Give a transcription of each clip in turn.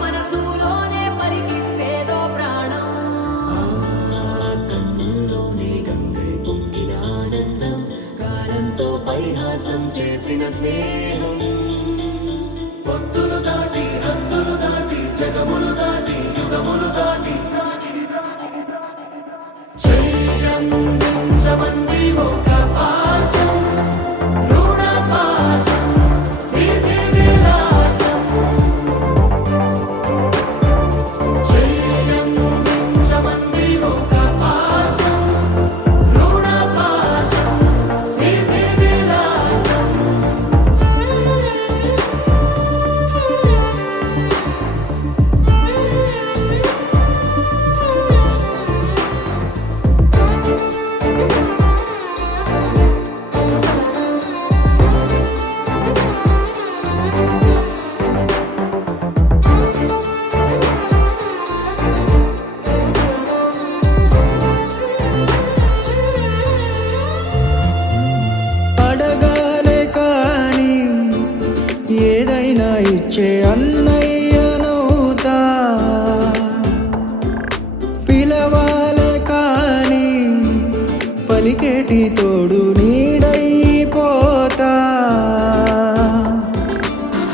మనసులోనే పలికిందేదో ప్రాణం. కన్నుల్లోనే గంగై పొంగిన ఆనందం, కాలంతో పరిహాసం చేసిన స్నేహం. పొత్తులు దాటి హద్దులు దాటి జగములు దాటి యుగములు దాటి చెయ్యందించమంది ఒక పాశం, రుణ పాశం, విధి విలాసం. చెయ్యందించమంది ఒక పాశం, రుణ పాశం, విధి విలాసం. అడగాలే కాని ఏదైనా ఇచ్చే అన్నయ్యనవుతా, పిలవాలే కాని పలికేటి తోడు నీడైపోతా.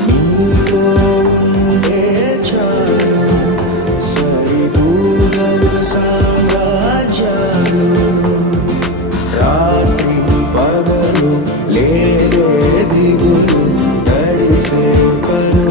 నీతో ఉండే చాలు సరిదూరలు సామ్రాజ్యాలు, రాత్రి పగలు లేదే దిగులు తడిసే కళ్ళు.